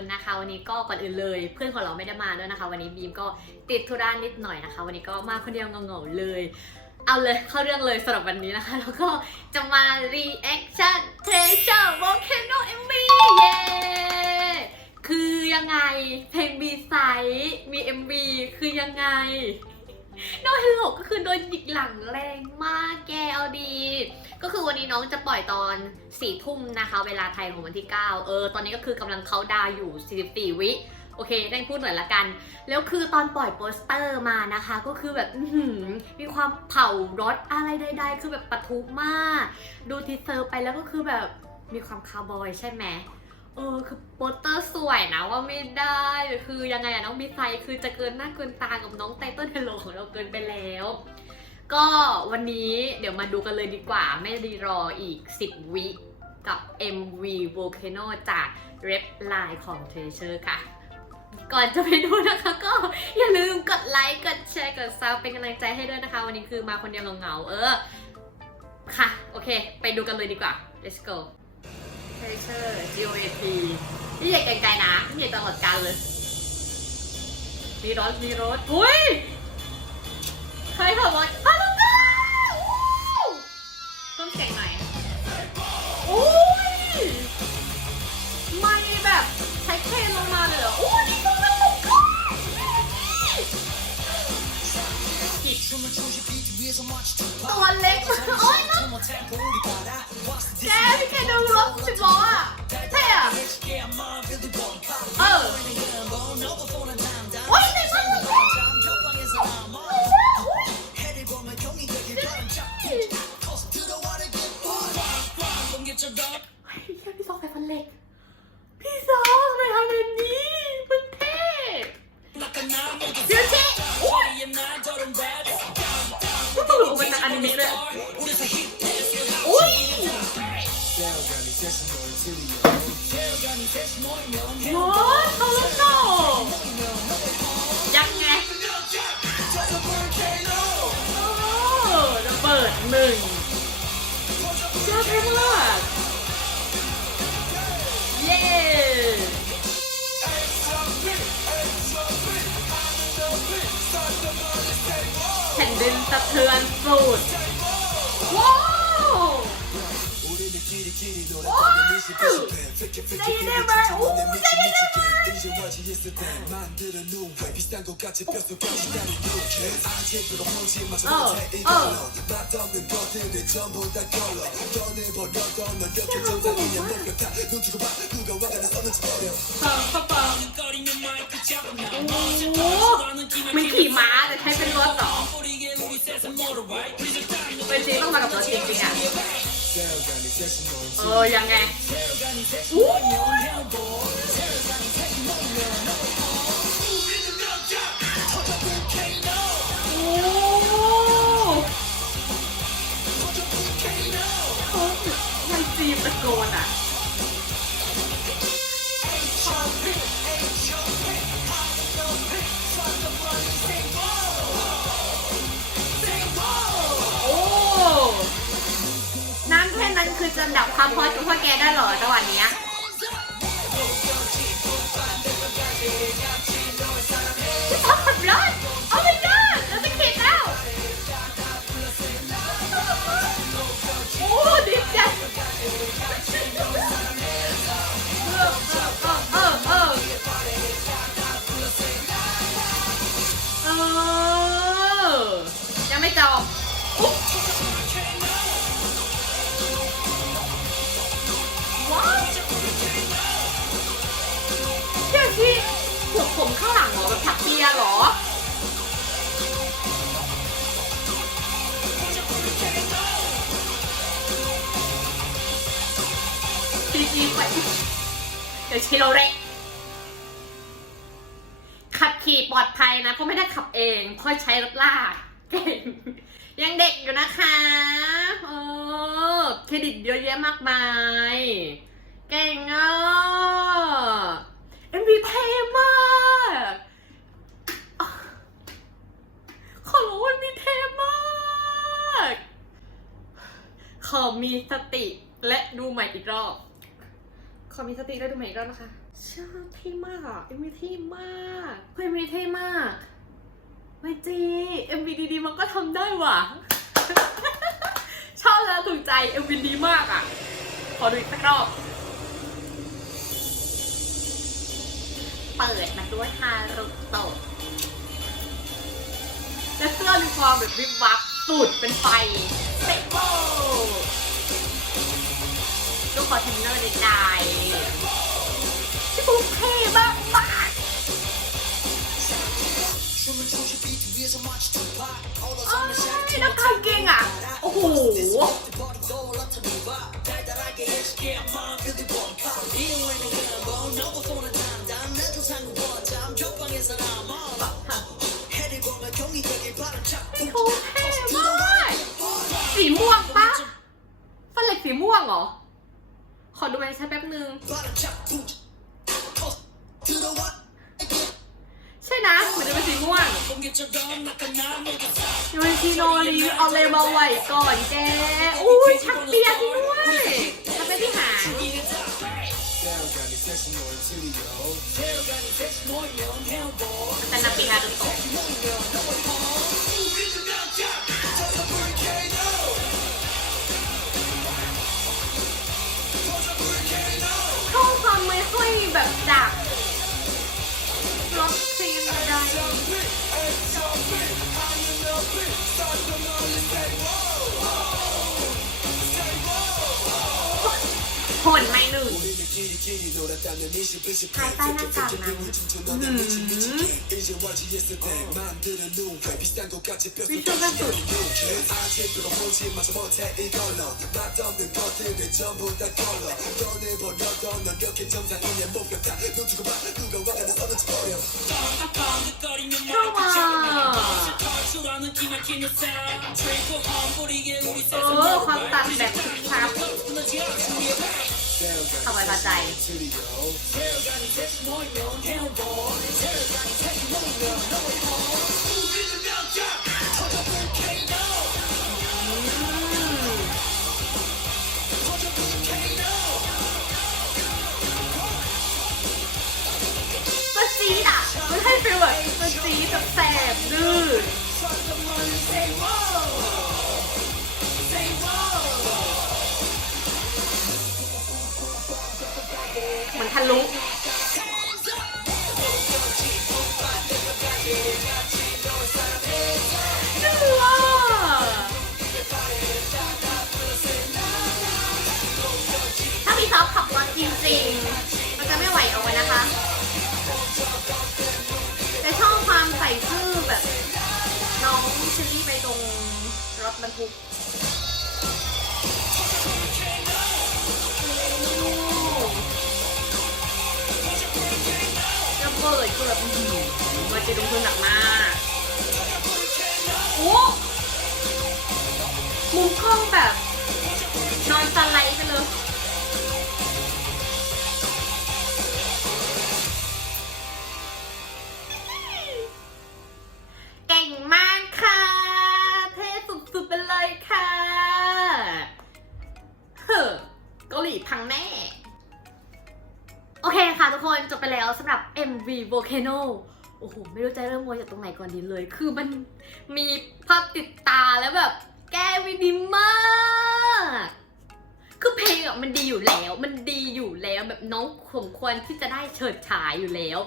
คุณนะคะ วันนี้ก็ก่อนอื่นเลย เพื่อนของเราไม่ได้มาด้วยนะคะ วันนี้บีมก็ติดธุระนิดหน่อยนะคะ วันนี้ก็มาคนเดียวเงาๆเลย เอาเลยเข้าเรื่องเลยสำหรับวันนี้นะคะ แล้วก็จะมา reaction treasure volcano MV เย้คือยังไงเพลงบีไซด์มี MV คือยังไงโนเฮลโก็คือโดนหยิกหลังแรงมากแกเอาดี ก็คือวันนี้น้องจะปล่อยตอนสี่ทุ่มนะคะ เวลาไทยของวันที่ 9 เออ ตอนนี้ก็คือกำลังเขาดาวอยู่ 44 วิโอเคได้พูดหน่อยละกัน แล้วคือตอนปล่อยโปสเตอร์มานะคะ ก็คือแบบมีความเผารถอะไรใดๆ คือแบบปะทุมาก ดูทีเซอร์ไปแล้วก็คือแบบมีความคาวบอยใช่ไหมเออคือโปสเตอร์สวยนะว่าไม่ได้ คือยังไงอะน้องบีไซคือจะเกินหน้าเกินตากับน้องไตเติ้ลเฮลโลของเราเกินไปแล้ว ก็วันนี้เดี๋ยวมาดูกันเลยดีกว่า ไม่รีรออีก 10 วิกับ MV Volcano จาก Rep Line ของ Treasure ค่ะ ก่อนจะไปดูนะคะก็อย่าลืมกดไลค์ กดแชร์ กดซับเป็นกำลังใจให้ด้วยนะคะ วันนี้คือมาคนเดียวเหงาเออ ค่ะ โอเค ไปดูกันเลยดีกว่า let's go Treasure GOAT นี่อย่าเกรงใจนะนี่อย่ตลอดการเลย มีรถมีรถอุ้ย ใครขับรถอ้าวลูกก้าเพิ่มเสียงหน่อยอุ้ยไม่แบบใช้เคนลงมาเลยเหรอ ตลกเป็นหนังอนิเมะเลยอุ้ยโอ้ยเขาลูกโตยังไงโอ้ระเบิดหนึ่งยอดมากเย้ ดินสะเทือนสุดว้าวว้าวใจเย็นได้ไหมโอ้ใจเย็นได้ไหมเออเออเออเข้าไปโอ้ไม่ขี่ม้าแต่ใช้เป็นรถเหรอ เป็นจริงต้องมากับรถจริงๆอะ เออ ยังไงอู้ ทำพ่อพ่อแกได้เหรอจังหวะเนี้ย จีจีไปเดี๋ยวชิโรเรขับขี่ปลอดภัยนะเพราะไม่ได้ขับเองเพราะใช้รถลากเก่งยังเด็กอยู่นะคะเออเครดิตเยอะแยะมากมาย เก่งอะ MV เท่มากขอรู้ว่ามีเท่มาก ขอมีสติและดูใหม่อีกรอบ ขอมีสติและดูใหม่อีกรอบนะคะเชื่อเท่มากอะ MV เท่มากเฮ้ย MV เท่มากไม่จริง MV ดีๆมันก็ทำได้ว่ะ ชอบแล้วถูกใจ MV ดีมากอะ ขอดูอีกสักรอบ เปิดมาด้วยฮารุโตะและเสื้อมีความแบบวิบวับสุดเป็นไฟเซ็กโบลูก คอร์เทนเนอร์ในใจพี่ปุ๊กเท่มากมากโอ้ยนักข่างเกงอะ โอ้โห ชิโนรีเอาเลยมาไหวก่อนแกอุ้ยชักเปียกด้วยทำไมพี่หางแต่นักปีฮารุโตะ 우리들끼리끼리 놀았다는 20, 20 빨빨만 싸우나 춤추는 미친 미치게 이제 와지 yesterday 마음들은 누가 비싼 것 같이 뼈속 다시 연기해 아직도 보지 마서 못해 이걸로 맛없는 것들을 전부 다 걸러 돈을 벌려던 넌 이렇게 정상이냐 목표 다 눈치고 봐 누가 와가 나 써는지 버려 어, 어 갔다 왔네. 잘 왔어. สบายพอใจอืมตัวจี๊ดอะมันให้ฟีลแบบตัวจี๊ดแบบแสบดื้อ ทะลุดื้ออะถ้าพี่ท็อปขับรถจริงๆ มันจะไม่ไหวเอาไว้นะคะ แต่ชอบความใส่ซื่อแบบ น้องเชลลี่ไปตรงรถบรรทุก เบิดคือแบบอื้อหือมันจะลงทุนหนักมากโอ้มุมกล้องแบบนอนส หรับ MV Volcano โอ้โห ไม่รู้จะเริ่มโวยจากตรงไหนก่อนดีเลย คือมันมีภาพติดตาแล้วแบบ แก้วิดีมาก คือเพลงอะมันดีอยู่แล้ว มันดีอยู่แล้วแบบน้องสมควรที่จะได้เฉิดฉายอยู่แล้ว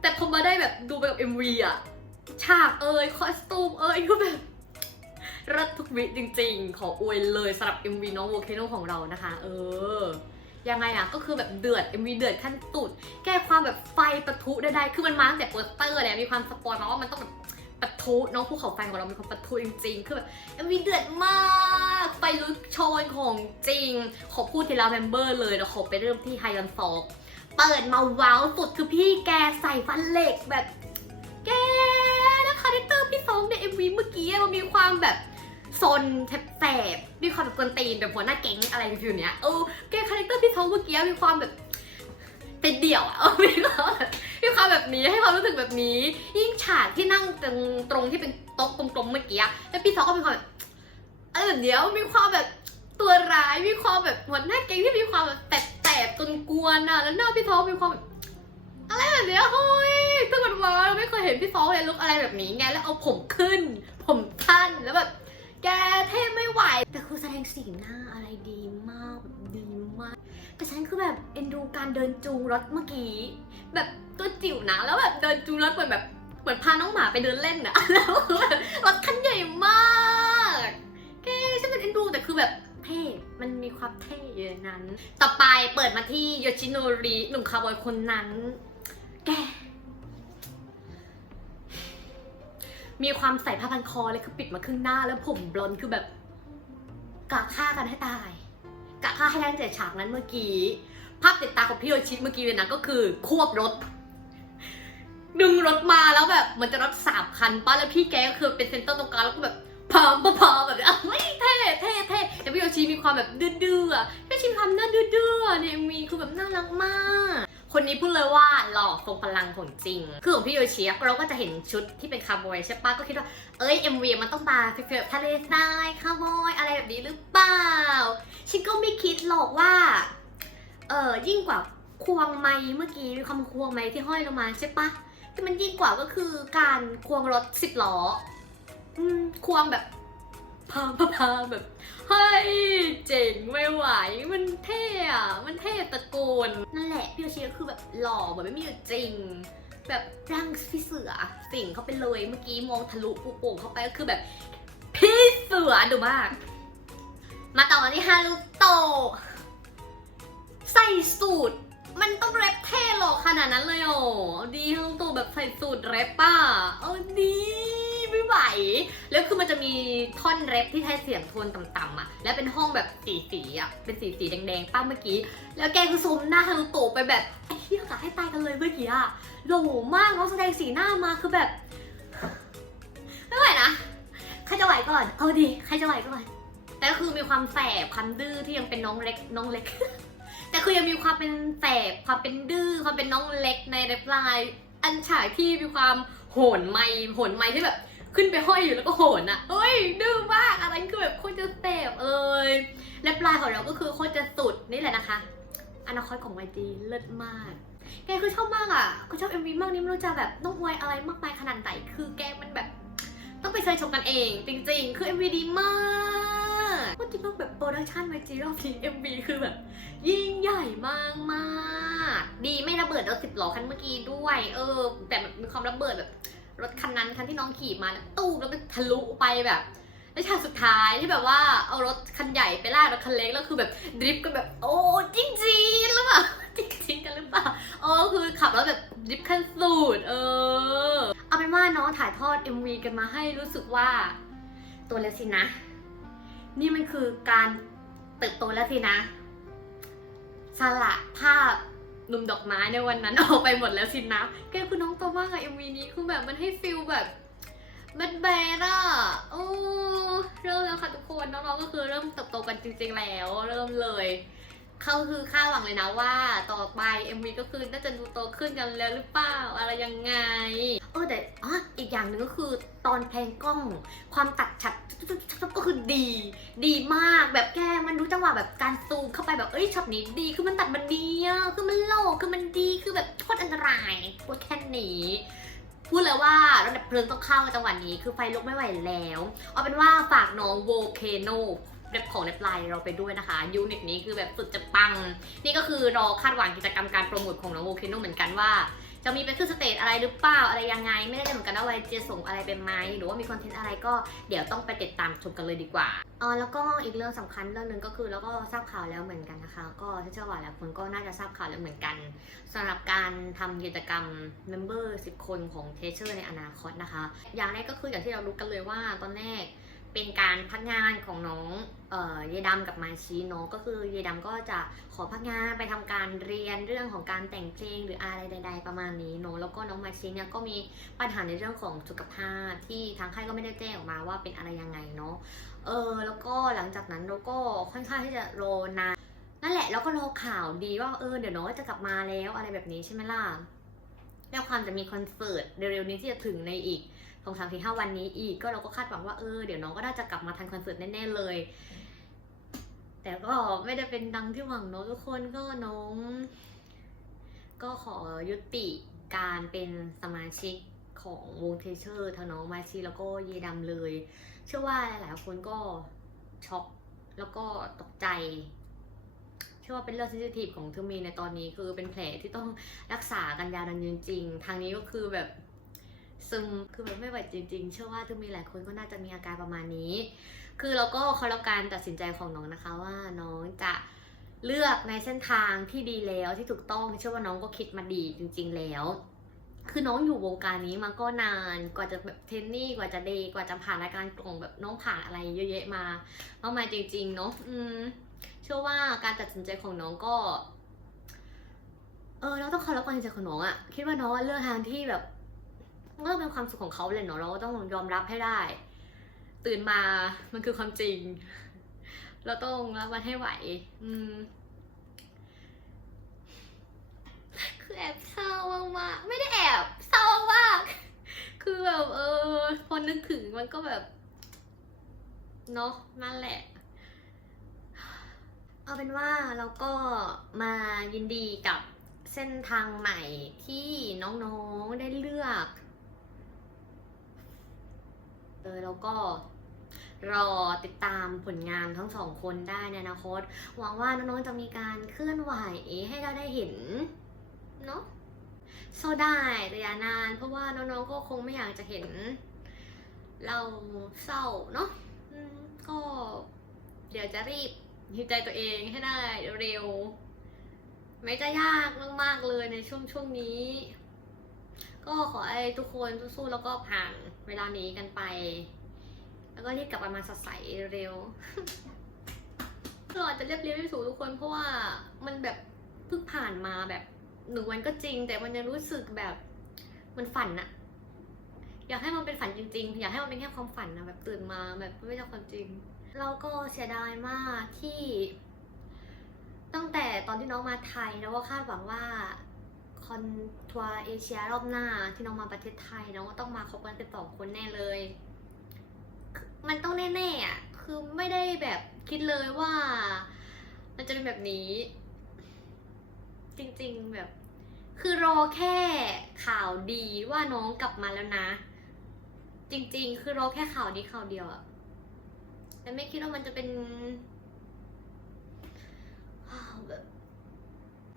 แต่พอมาได้แบบดูไปกับ MV อะ ฉากเอ่ยคอสตูมเอ่ยก็แบบรัดทุกวิจริงๆ ขออวยเลยสำหรับ MV น้องโวเคโนของเรานะคะ เออ ยังไงอะก็คือแบบเดือด MV เดือดขั้นสุด แก้ความแบบไฟปะทุได้ๆคือมันมาตั้งแต่โปสเตอร์แล้วมีความสปอยมาว่ามันต้องแบบปะทุน้องภูเขาไฟของเรามีความปะทุจริงๆ คือแบบ MV เดือดมากไฟลุกโชนของจริง ขอพูดทีละเมมเบอร์เลยแล้วขอไปเริ่มที่ไฮยอนซอกเปิดมาว้าวสุดคือพี่แกใส่ฟันเหล็กแบบ แกนะคาแรคเตอร์พี่ฟองใน MV เมื่อกี้มันมีความแบบ ซนแสบมีความแบบกวนตีนแบบหัวหน้าแก๊งอะไรฟิวเนี้ยเออแกคาแรคเตอร์พี่ฟองเมื่อกี้มีความแบบเป็นเดี่ยวอะเออมีความแบบมีความแบบนี้ให้ความรู้สึกแบบนี้ ยิ่งฉากที่นั่งตรงตรงที่เป็นโต๊ะกลมๆเมื่อกี้แล้วพี่ฟองก็มีความแบบอะไรแบบเนี้ยมีความแบบตัวร้ายมีความแบบหัวหน้าแก๊งที่มีความแบบแสบๆจนกวนอะแล้วหน้าพี่ฟองมีความแบบอะไรแบบเนี้ยเฮ้ยซึ่งมันว้าไม่เคยเห็นพี่ฟองเลยลุกอะไรแบบนี้ไงแล้วเอาผมขึ้น ผมสั้นแล้วแบบ แกเท่ไม่ไหว แต่คือแสดงสีหน้าอะไรดีมากดีมาก แต่ฉันคือแบบเอ็นดูการเดินจูงรถเมื่อกี้ แบบตัวจิ๋วนะแล้วแบบเดินจูงรถเหมือนแบบเหมือนพาน้องหมาไปเดินเล่นอะแล้วแบบรถคันใหญ่มากแกฉันเป็นเอ็นดูแต่คือแบบเท่ มันมีความเท่อยู่ในนั้น ต่อไปเปิดมาที่โยชิโนริหนุ่มคาวบอยคนนั้น แก มีความใส่ผ้าพันคอเลยคือปิดมาครึ่งหน้า แล้วผมบลอนคือแบบกะฆ่ากันให้ตายกะฆ่าให้ได้แต่ฉากนั้นเมื่อกี้ ภาพติดตาของพี่โยชิตเมื่อกี้เลยนะก็คือควบรถดึงรถมาแล้วแบบมันจะรถสามคันป้าแล้วพี่แกก็คือเป็นเซนเตอร์ตรงกลางแล้วก็แบบพามพามพามแบบไม่เท่เท่เท่แต่พี่โยชิมีความแบบดื้อๆอะพี่โยชิมีความน้าดื้อๆอะในมีคือแบบน่ารักมาก คนนี้พูดเลยว่าหล่อทรงพลังของจริง คือของพี่โยชิเราก็จะเห็นชุดที่เป็นคาร์บอยใช่ปะก็คิดว่า เอ้ย MV มันต้องมาเฟิลแบทะเลทรายคาร์บอยอะไรแบบนี้หรือเปล่า ฉันก็ไม่คิดหรอกว่า เออยิ่งกว่าควงไม้เมื่อกี้มีคำควงไม้ที่ห้อยลงมาใช่ปะที่มันยิ่งกว่าก็คือการควงรถสิบล้ออควงแบบ พาพาพาแบบเฮ้ยเจ๋งไม่ไหว มันเท่อะมันเท่ตะโกน นั่นแหละพี่โยชิก็คือแบบหล่อเหมือนไม่มีอยู่จริง แบบร่างพี่เสือสิ่งเขาไปเลยเมื่อกี้มองทะลุปูโป่งเข้าไปก็คือแบบ พี่เสือดูมาก มาต่อกันที่ฮารุโตะใส่สูตรมันต้องแรปเท่หรอขนาดนั้นเลยโอ้ดีฮารุโตะแบบใส่สูตรแรปป่ะเออดี ไหว แล้วคือมันจะมีท่อนแรปที่ใช้เสียงโทนต่ำๆอะ แล้วเป็นห้องแบบสีสีๆอะ เป็นสีสีๆแดงๆป้าเมื่อกี้ แล้วแกคือซูมหน้าฮารุโตะไปแบบไอ้เหี้ยกะให้ตายกันเลยเมื่อกี้อะโหลมากน้องแสดงสีหน้ามาคือแบบไม่ไหวนะใครจะไหวก่อน เอาดีใครจะไหวก่อน แต่ก็คือมีความแสบความดื้อที่ยังเป็นน้องเล็กน้องเล็กแต่คือยังมีความเป็นแสบความเป็นดื้อความเป็นน้องเล็กในเรปลาย อันฉายที่มีความโหนไม้โหนไม้ที่แบบ ขึ้นไปห้อยอยู่แล้วก็โหนอะเอ้ยดื้อมากอะไรคือแบบโคตรจะแสบเอ้ยเรปลายของเราก็คือโคตรจะสุดนี่แหละนะคะ อนาคตของวจีเลิศมากแกคือชอบมากอะก็ชอบ MV มากนี่ไม่รู้จะแบบต้องอวยอะไรมากมายขนาดไหนคือแกมันแบบ ต้องไปเชิญชมกันเอง จริง ๆ คือ MV ดีมากพูดจริงว่าแบบโปรดักชันวจีรอบนี้ MV คือแบบ ยิ่งใหญ่มากมากดีไม่ระเบิดรถสิบล้อคันเมื่อกี้ด้วย เออ แต่แบบมีความระเบิดแบบ รถคันนั้นคันที่น้องขี่มาตู้แล้วก็ทะลุไปแบบแล้วฉากสุดท้ายที่แบบว่าเอารถคันใหญ่ไปลากรถคันเล็กแล้วคือแบบดริฟต์กันแบบโอ้จริงจริงๆหรือเปล่าจริงจริงๆกันหรือเปล่าเออคือขับรถแบบดริฟต์ขั้นสุดเออเอาเป็นว่าน้องถ่ายทอด MV กันมาให้รู้สึกว่าตัวแล้วสินะ นี่มันคือการเติบโตแล้วสินะสละภาพ หนุ่มดอกไม้ในวันนั้นออกไปหมดแล้วสินะ แกคือน้องโตมาไงเอ็มวีนี้คือแบบมันให้ฟิลแบบแบดแบดอะโอ้เริ่มแล้วค่ะทุกคนน้องๆก็คือเริ่มเติบโตกันจริงๆแล้ว เริ่มเลย เขาคือคาดหวังเลยนะว่าต่อไป MV ก็คือน่าจะดูโตขึ้นกันแล้วหรือเปล่าอะไรยังไงเออแต่อ๋ออีกอย่างหนึ่งก็คือตอนแพลงกล้องความตัดชัดก็คือดี ดีมากแบบแกมันรู้จังหวะแบบการซูมเข้าไปแบบเอ้ยช็อตนี้ดีคือมันตัดมันดีอะคือมันโลคือมันดีคือแบบโคตรอันตรายพูดแค่นี้พูดเลยว่ารถดับเพลิงต้องเข้าจังหวะนี้คือไฟลุกไม่ไหวแล้ว เอาเป็นว่าฝากน้องโวเคโน เด็บของเด็บลน์เราไปด้วยนะคะ ยูนิตนี้คือแบบสุดจะปัง นี่ก็คือรอคาดหวังกิจกรรมการโปรโมทของน้องโวเคโนเหมือนกันว่า จะมีเป็นขึ้นสเตจอะไรหรือเปล่าอะไรยังไง ไม่ได้เหมือนกันว่าวจะส่งอะไรเป็นไหมหรือว่ามีคอนเทนต์อะไรก็เดี๋ยวต้องไปติดตามชมกันเลยดีกว่าอ๋อแล้วก็อีกเรื่องสำคัญเรื่องหนึ่งก็คือแล้วก็ทราบข่าวแล้วเหมือนกันนะคะ ก็เชื่อว่าหลายคนก็น่าจะทราบข่าวแล้วเหมือนกันสำหรับการทำกิจกรรม Member 10 คนของเทเชอร์ในอนาคตนะคะ อย่างแรกก็คืออย่างที่เรารู้กันเลยว่าตอนแรก เป็นการพักงานของน้องเอ่อเยดำกับมาชีเนาะก็คือเยดำก็จะขอพักงานไปทำการเรียนเรื่องของการแต่งเพลงหรืออะไรใด ๆ ประมาณนี้เนาะแล้วก็น้องมาชีเนี่ยก็มีปัญหาในเรื่องของสุขภาพที่ทางค่ายก็ไม่ได้แจ้งออกมาว่าเป็นอะไรยังไงเนาะเออแล้วก็หลังจากนั้นเราก็ค่อนข้างที่จะรอนานนั่นแหละแล้วก็รอข่าวดีว่าเออเดี๋ยวน้องก็จะกลับมาแล้วอะไรแบบนี้ใช่ไหมล่ะแล้วความจะมีคอนเสิร์ตเร็วๆนี้ที่จะถึงในอีก สองสามสี่ห้าวันนี้อีก ก็เราก็คาดหวังว่าเออเดี๋ยวน้องก็น่าจะกลับมาทันคอนเสิร์ตแน่ๆเลย แต่ก็ไม่ได้เป็นดังที่หวังเนอะทุกคนก็น้อง ก็ขอยุติการเป็นสมาชิกของวงเทเชอร์ทั้งน้องมาชีแล้วก็เยดำเลย เชื่อว่าหลายๆคนก็ช็อกแล้วก็ตกใจ เชื่อว่าเป็นเรื่องเซนซิทีฟของเทอมีในตอนนี้คือเป็นแผลที่ต้องรักษากันยาวนานจริง ทางนี้ก็คือแบบ ซึมคือแบบไม่ไหวจริงๆ เชื่อว่าทอร์มีหลายคนก็น่าจะมีอาการประมาณนี้ คือเราก็เคารพการตัดสินใจของน้องนะคะว่าน้องจะเลือกในเส้นทางที่ดีแล้วที่ถูกต้องเชื่อว่าน้องก็คิดมาดีจริง ๆ แล้ว คือน้องอยู่วงการนี้มาก็นานกว่าจะแบบเทนนี่กว่าจะเดย์กว่าจะผ่านรายการกล่องแบบน้องผ่านอะไรเยอะแยะมามากมายจริง ๆ เนาะอืมเชื่อว่าการตัดสินใจของน้องก็ เออเราต้องเคารพการตัดสินใจของน้องอะคิดว่าน้องเลือกทางที่แบบ ก็เป็นความสุขของเขาเลยเนาะเราก็ต้องยอมรับให้ได้ ตื่นมามันคือความจริง เราต้องรับมันให้ไหว อืมคือแอบเศร้ามากๆไม่ได้แอบเศร้ามากคือแบบเออ พอนึกถึงมันก็แบบเนาะนั่นแหละ เอาเป็นว่าเราก็มายินดีกับเส้นทางใหม่ที่น้องๆได้เลือก เออแล้วก็รอติดตามผลงานทั้งสองคนได้ในอนาคต หวังว่าน้องๆจะมีการเคลื่อนไหวให้เราได้เห็น เนาะโซได้แต่ย่านาน เพราะว่าน้องๆก็คงไม่อยากจะเห็น เราเศร้าเนาะก็เดี๋ยวจะรีบหิวใจตัวเองให้ได้เร็ว ไม่จะยากมากๆเลยในช่วงช่วงนี้ ก็ขอให้ทุกคนสู้ๆแล้วก็ผ่าน เวลานี้กันไป แล้วก็รีบกลับมาสดใสเร็วเราอาจจะเรียบเรียงไม่ถูทุกคนเพราะว่ามันแบบเพิ่งผ่านมาแบบหนึ่งวันก็จริง แต่มันยังรู้สึกแบบมันฝันอะอยากให้มันเป็นฝันจริง ๆ อยากให้มันเป็นแค่ความฝันนะแบบตื่นมาแบบไม่ใช่ความจริง เราก็เสียดายมากที่ ตั้งแต่ตอนที่น้องมาไทยเราก็คาดหวังว่า คอนทัวร์เอเชียรอบหน้าที่น้องมาประเทศไทยน้องก็ต้องมาคบกันเป็นสองคนแน่เลย มันต้องแน่ๆอะคือไม่ได้แบบคิดเลยว่า มันจะเป็นแบบนี้ จริงๆแบบ คือรอแค่ข่าวดีว่าน้องกลับมาแล้วนะ จริง ๆ คือรอแค่ข่าวดีข่าวเดียวอะแต่ไม่คิดว่ามันจะเป็นอ้าวแบบ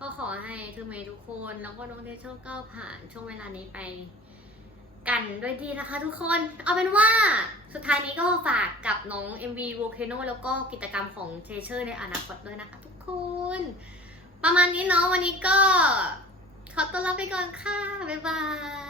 ก็ขอให้ทุกเมย์ทุกคนแล้วก็น้องเทโชคก้าวผ่านช่วงเวลานี้ไป กันด้วยดีนะคะทุกคน เอาเป็นว่าสุดท้ายนี้ก็ฝากกับน้อง MV Volcano แล้วก็กิจกรรมของเทเชอร์ในอนาคตด้วยนะคะทุกคน ประมาณนี้เนาะวันนี้ก็ขอตัวลาไปก่อนค่ะ บ๊ายบาย